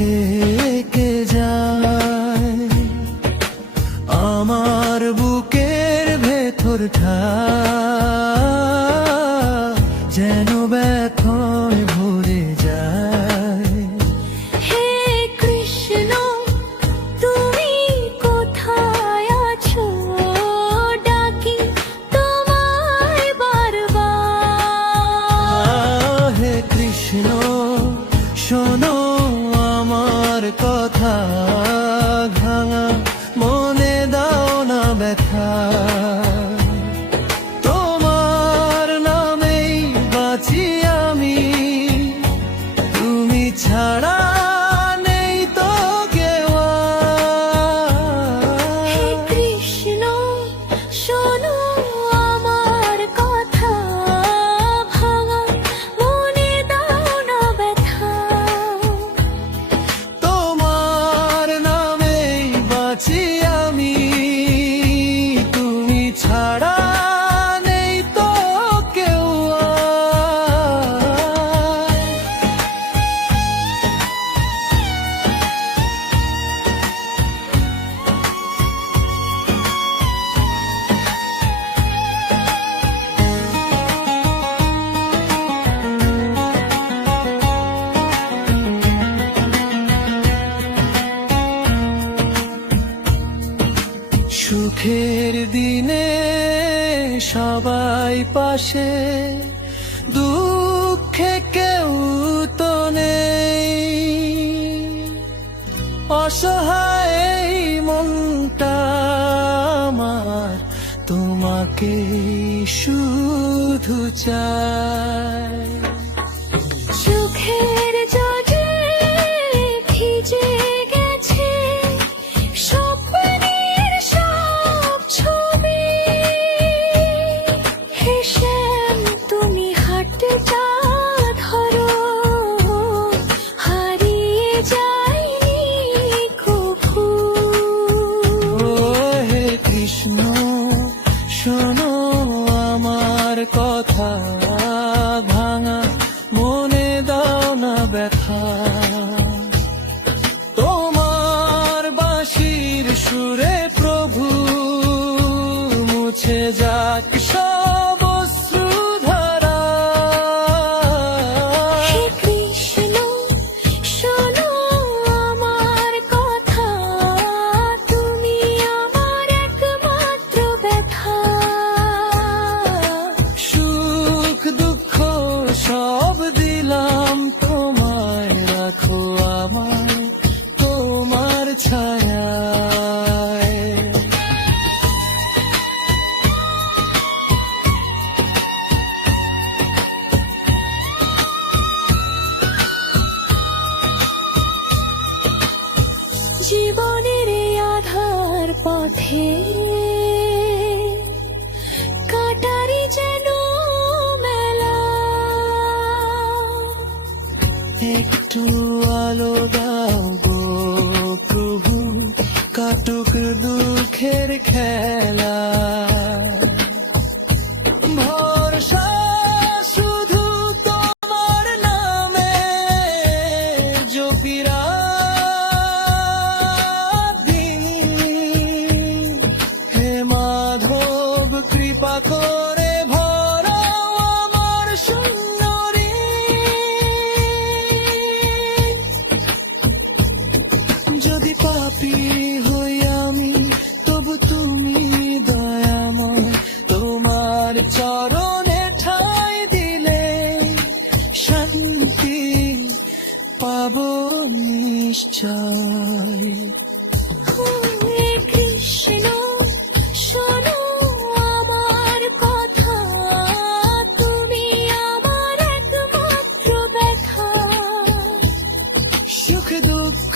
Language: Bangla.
থেকে যায় আমার বুকের ভেতরটা, যেন ব্যথায় ভরে যায়। হে কৃষ্ণ, তুমি কোথায় আছো? ডাকি তোমায় বারবার। হে কৃষ্ণ, শোনো আমার কথা, ভাঙা মনে দাও না ব্যথা। তোমার নামেই বাঁচি আমি, তুমি ছাড়া নেই তো কেউ আর। হে কৃষ্ণ, শোনো আমার কথা, ভাঙা মনে দাও না ব্যথা। তোমার নামেই বাঁচি আমি, তুমি ছাড়া নেই তো কেউ আর। সুখের দিনে সবাই পাশে, দুঃখে কেউ তো নেই। অসহায় এই মনটা আমার, তোমাকে শুধু চায়। সুখের জলে ভিজে গেছে স্বপ্নের সব ছবি। হে শ্যাম, তুমি হাতটা ধরো, হারিয়ে যায়নি কভু। ও হে কৃষ্ণ, শোনো আমার কথা, ভাঙা মনে দাও না ব্যথা। তোমার বাঁশির সুরে প্রভু মুছে যাক সব অশ্রুধারা। হে কৃষ্ণ, শোনো আমার কথা, তুমি আমার একমাত্র ব্যথা। সুখ দুঃখ সব দিলাম তোমায়, রাখো আমায় তোমার ছায়ায়। জীবনের এই আধার পথে কাটারি যেন মেলা। একটু আলো দাও গো প্রভু, কাটুক দুঃখের খেলা। ভরসা শুধু তোমার নামে, জপিরা হে মাধব, কৃপা করে ভরাও আমার শূন্য হৃদ। যদি পাপী হই আমি, তবু তুমি দয়াময়, তোমার চরণে ঠাঁই দিলে শান্তি পাবো নিশ্চয়। হে কৃষ্ণ, শোনো আমার কথা, তুমি আমার একমাত্র ব্যথা। সুখ দুঃখ